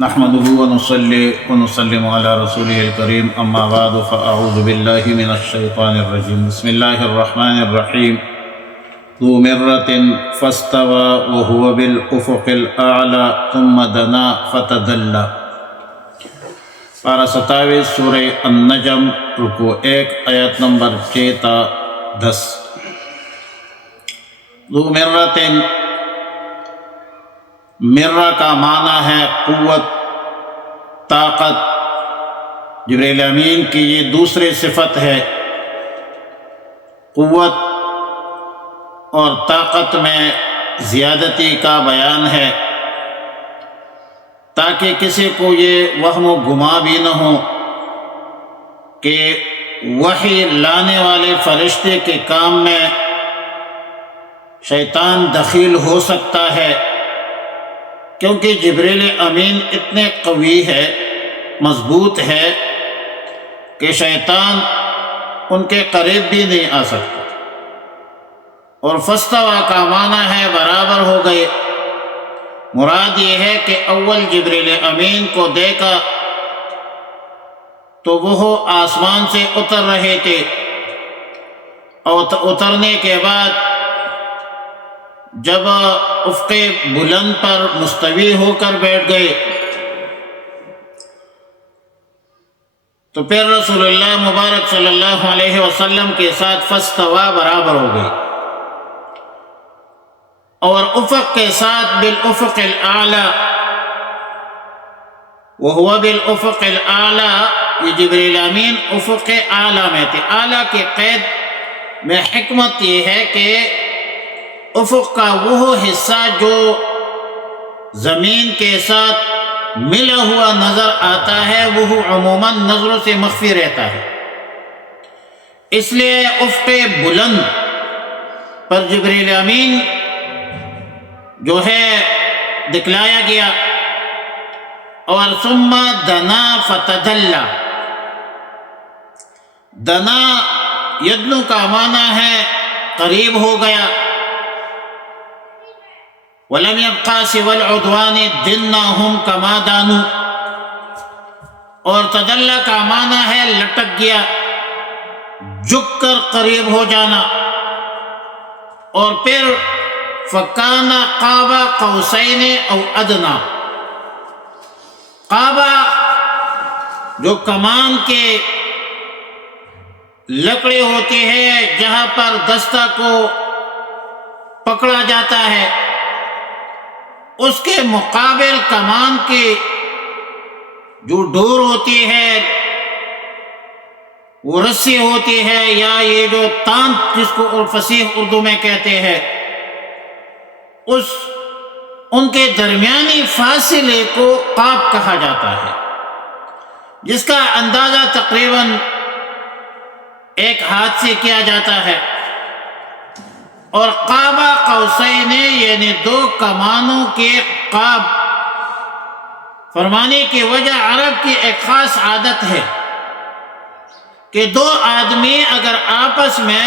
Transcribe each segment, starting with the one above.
نحمده ونصلي ونسلم على رسوله الكريم اما بعد فاعوذ بالله من الشيطان الرجيم بسم الله الرحمن الرحيم ذو مرة فاستوى وهو بالأفق الأعلى ثم دنا فتدلى پارہ 27 سورہ النجم رکوع 1 آیت نمبر 6 تا 10 ذو مرة مرہ کا معنی ہے قوت، طاقت۔ جبریل امین کی یہ دوسری صفت ہے، قوت اور طاقت میں زیادتی کا بیان ہے، تاکہ کسی کو یہ وہم و گما بھی نہ ہو کہ وحی لانے والے فرشتے کے کام میں شیطان دخیل ہو سکتا ہے، کیونکہ جبریل امین اتنے قوی ہے، مضبوط ہے کہ شیطان ان کے قریب بھی نہیں آ سکتا۔ اور فاستویٰ کا معنی ہے برابر ہو گئے۔ مراد یہ ہے کہ اول جبریل امین کو دیکھا تو وہ آسمان سے اتر رہے تھے، اور اترنے کے بعد جب افق بلند پر مستوی ہو کر بیٹھ گئے تو پھر رسول اللہ مبارک صلی اللہ علیہ وسلم کے ساتھ فاستویٰ برابر ہو گئی، اور افق کے ساتھ بالافق الاعلی، وہو بالافق الاعلی، یہ جبریل امین افق اعلی میں تھے۔ اعلی کے قید میں حکمت یہ ہے کہ افق کا وہ حصہ جو زمین کے ساتھ ملا ہوا نظر آتا ہے وہ عموماً نظروں سے مخفی رہتا ہے، اس لیے افق بلند پر جبریل امین جو ہے دکھلایا گیا۔ اور ثم دنا فتدلی، دنا یدنو کا معنی ہے قریب ہو گیا، وَلَمْ يَبْقَى سِوَى الْعُدْوَانِ دِنَّهُمْ كَمَا دَانُوا، اور تدلی کا معنی ہے لٹک گیا، جھک کر قریب ہو جانا۔ اور پھر فَكَانَ قَابَ قَوْسَيْنِ أَوْ أَدْنَىٰ، قابہ جو کمان کے لکڑی ہوتی ہے جہاں پر دستہ کو پکڑا جاتا ہے، اس کے مقابل کمان کی جو ڈور ہوتی ہے، وہ رسی ہوتی ہے، یا یہ جو تانت جس کو فصیح اردو میں کہتے ہیں، ان کے درمیانی فاصلے کو قاب کہا جاتا ہے، جس کا اندازہ تقریباً ایک ہاتھ سے کیا جاتا ہے۔ اور قاب قوسین یعنی دو کمانوں کے قاب، فرمانے کی وجہ عرب کی ایک خاص عادت ہے کہ دو آدمی اگر آپس میں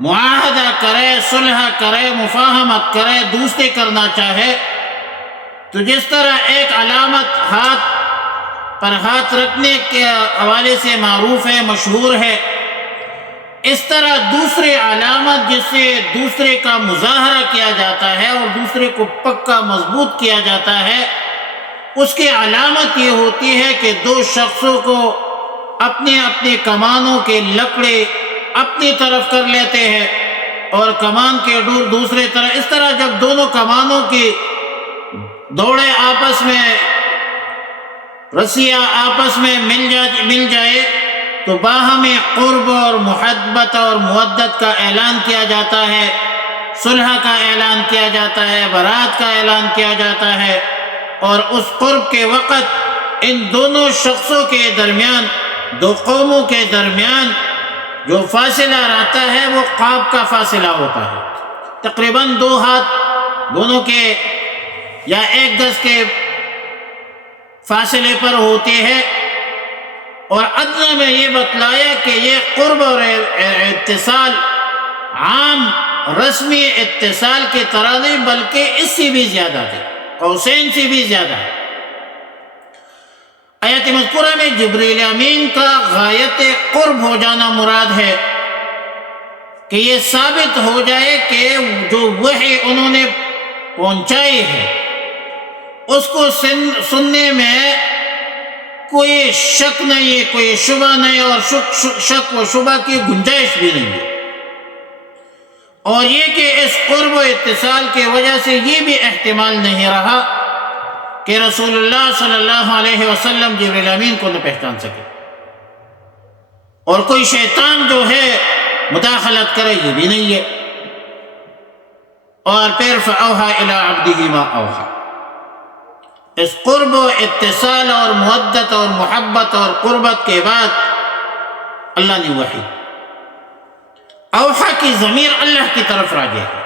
معاہدہ کرے، صلح کرے، مفاہمت کرے، دوستی کرنا چاہے، تو جس طرح ایک علامت ہاتھ پر ہاتھ رکھنے کے حوالے سے معروف ہے، مشہور ہے، اس طرح دوسری علامت جس سے دوسرے کا مظاہرہ کیا جاتا ہے اور دوسرے کو پکا مضبوط کیا جاتا ہے، اس کی علامت یہ ہوتی ہے کہ دو شخصوں کو اپنے اپنے کمانوں کے لکڑے اپنی طرف کر لیتے ہیں اور کمان کے ڈور دوسرے طرف۔ اس طرح جب دونوں کمانوں کی دوڑے آپس میں، رسیاں آپس میں مل جائے تو باہمی قرب اور محبت اور مودت کا اعلان کیا جاتا ہے، صلح کا اعلان کیا جاتا ہے، برات کا اعلان کیا جاتا ہے۔ اور اس قرب کے وقت ان دونوں شخصوں کے درمیان، دو قوموں کے درمیان جو فاصلہ رہتا ہے وہ قاب کا فاصلہ ہوتا ہے، تقریباً 2 ہاتھ دونوں کے یا 1 گز کے فاصلے پر ہوتے ہیں۔ اور ادنیٰ میں یہ بتلایا کہ یہ قرب اور اتصال عام رسمی اتصال کی طرح نہیں، بلکہ اس سے بھی زیادہ ہے، قوسین سے بھی زیادہ ہے۔ آیت مذکورہ میں جبریل امین کا غایت قرب ہو جانا مراد ہے کہ یہ ثابت ہو جائے کہ جو وحی انہوں نے پہنچائی ہے اس کو سننے میں کوئی شک نہیں ہے، کوئی شبہ نہیں، اور شک و شبہ کی گنجائش بھی نہیں ہے۔ اور یہ کہ اس قرب و اتصال کی وجہ سے یہ بھی احتمال نہیں رہا کہ رسول اللہ صلی اللہ علیہ وسلم جبریل امین کو نہ پہچان سکے، اور کوئی شیطان جو ہے مداخلت کرے، یہ بھی نہیں ہے۔ اور پھر فَأَوْحَى إِلَىٰ عَبْدِهِ مَا أَوْحَى، اس قرب و اتصال اور مودت اور محبت اور قربت کے بعد اللہ نے وحی، اوحا کی ضمیر اللہ کی طرف راجع ہے،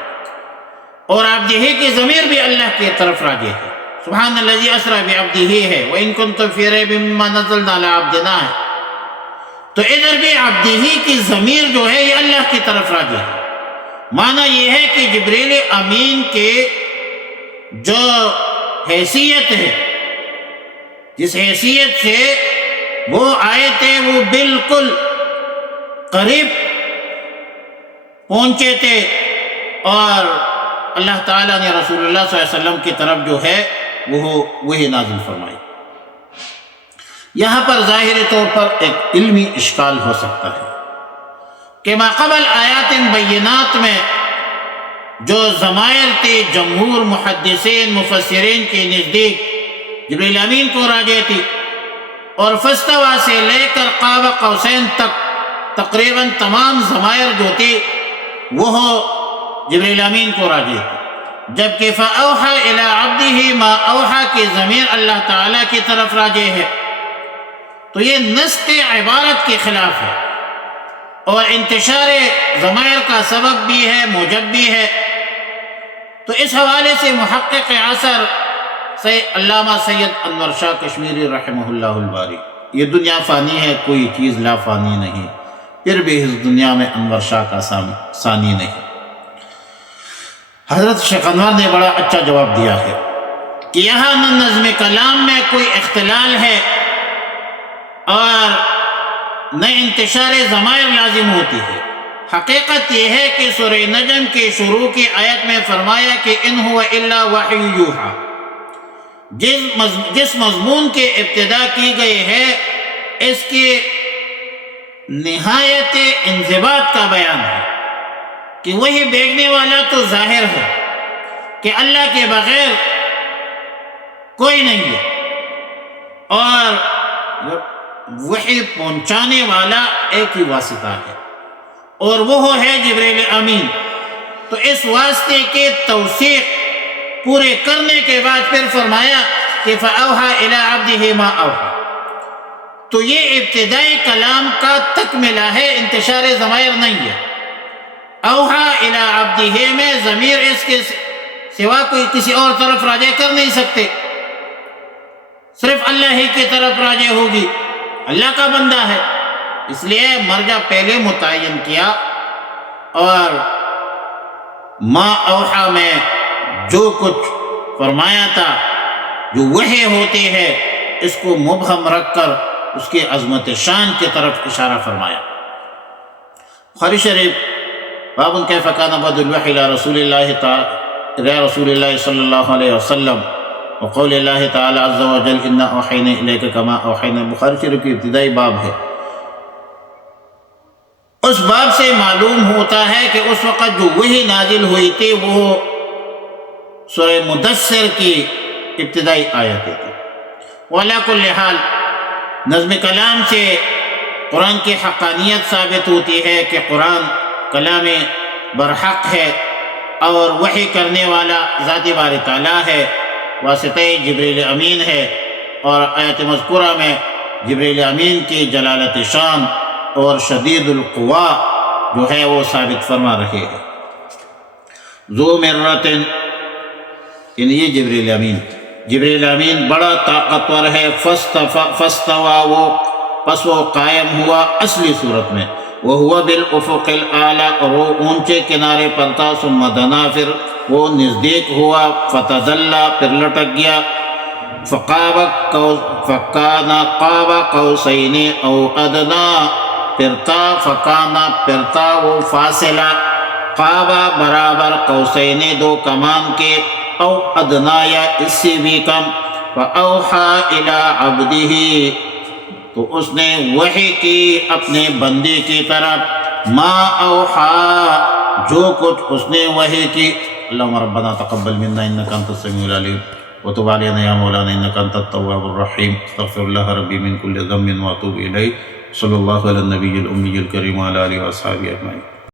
اور عبدہ کی ضمیر بھی اللہ کی طرف راجع ہے۔ سبحان الذی اسری بعبدہ ہے، وَإِن كُنتُمْ فِي رَيْبٍ مِّمَّا نَزَّلْنَا عَلَىٰ عَبْدِنَا ہے، تو ادھر بھی عبدہ کی ضمیر جو ہے یہ اللہ کی طرف راجع ہے۔ معنی یہ ہے کہ جبریل امین کے جو حیثیت ہے، جس حیثیت سے وہ آئے تھے، وہ بالکل قریب پہنچے تھے، اور اللہ تعالیٰ نے رسول اللہ صلی اللہ علیہ وسلم کی طرف جو ہے وہ وہی نازل فرمائی۔ یہاں پر ظاہری طور پر ایک علمی اشکال ہو سکتا ہے کہ ماقبل آیات بینات میں جو ضمائر تھے جمہور محدثین مفسرین کے نزدیک جبریل امین کو راجع تھی، اور فاستویٰ سے لے کر قاب قوسین تک تقریباً تمام ضمائر جو تھی وہ جبریل امین کو راجع تھی، جبکہ فَأَوْحَى إِلَىٰ عَبْدِهِ مَا أَوْحَى کی ضمیر اللہ تعالیٰ کی طرف راجع ہے، تو یہ نسق عبارت کے خلاف ہے، اور انتشار ضمائر کا سبب بھی ہے، موجب بھی ہے۔ تو اس حوالے سے محقق عصر علامہ سید انور شاہ کشمیری رحمہ اللہ الباری، یہ دنیا فانی ہے، کوئی چیز لا فانی نہیں، پھر بھی اس دنیا میں انور شاہ کا ثانی نہیں۔ حضرت شیخ انور نے بڑا اچھا جواب دیا ہے کہ یہاں نہ نظم کلام میں کوئی اختلال ہے اور نہ انتشار ضمائر لازم ہوتی ہے۔ حقیقت یہ ہے کہ سورہ نجم کے شروع کی آیت میں فرمایا کہ ان هو الا وحی یوحی، جس مضمون کے ابتدا کی گئی ہے اس کی نہایت انضباط کا بیان ہے کہ وہی بھیجنے والا تو ظاہر ہے کہ اللہ کے بغیر کوئی نہیں ہے، اور وحی پہنچانے والا ایک ہی واسطہ ہے، اور وہ ہے جبریل امین۔ تو اس واسطے کے توثیق پورے کرنے کے بعد پھر فرمایا کہ فَأَوْحَى إِلَىٰ عَبْدِهِ مَا أَوْحَى، تو یہ ابتدائی کلام کا تکملہ ہے، انتشار ضمائر نہیں ہے۔ اوحا الی عبدہ میں ضمیر اس کے سوا کوئی کسی اور طرف راجع کر نہیں سکتے، صرف اللہ ہی کی طرف راجع ہوگی، اللہ کا بندہ ہے، اس لیے مرجع پہلے متعین کیا، اور ما اوحا میں جو کچھ فرمایا تھا جو وحی ہوتی ہے اس کو مبہم رکھ کر اس کی عظمت شان کی طرف اشارہ فرمایا۔ بخاری شریف باب کیف کان بدء الوحی الی رسول اللہ صلی اللہ علیہ وسلم وقول اللہ تعالی عز وجل انا اوحینا الیک کما اوحینا، بخاری شریف کی ابتدائی باب ہے۔ اس باب سے معلوم ہوتا ہے کہ اس وقت جو وحی نازل ہوئی تھی وہ سورہ مدثر کی ابتدائی آیتیں تھی۔ وعلی کل حال نظم کلام سے قرآن کی حقانیت ثابت ہوتی ہے کہ قرآن کلام برحق ہے، اور وحی کرنے والا ذات باری تعالیٰ ہے، واسطہ جبریل امین ہے، اور آیت مذکورہ میں جبریل امین کی جلالت شان اور شدید القوا جو ہے وہ ثابت فرما رہے ہیں۔ ذو مرۃ، یعنی یہ جبریل امین بڑا طاقتور ہے، فاستویٰ، پس وہ قائم ہوا اصلی صورت میں، وہو بالافق الاعلیٰ، اور وہ اونچے کنارے پر تھا، ثم دنا، پھر وہ نزدیک ہوا، فتدلی، پھر لٹک گیا، فکان قاب قوسین او ادنا، پھرتا فکانا پھرتا وہ فاصلہ، قابا برابر، قوسین دو کمان کے، او ادنا یا اس سے بھی کم، فاوحی الی عبدہ، تو اس نے وحی کی اپنے بندے کی طرف، ما اوحا، جو کچھ اس نے وحی کی۔ اللہم ربنا تقبل منا انک انت السمیع العلیم وتب علینا یا مولانا انک انت التواب الرحیم، استغفر اللہ ربی من کل ذنب واتوب الیہ، صلی اللہ علی النبی الامی الکریم وعلی آلہ واصحابہ اجمعین۔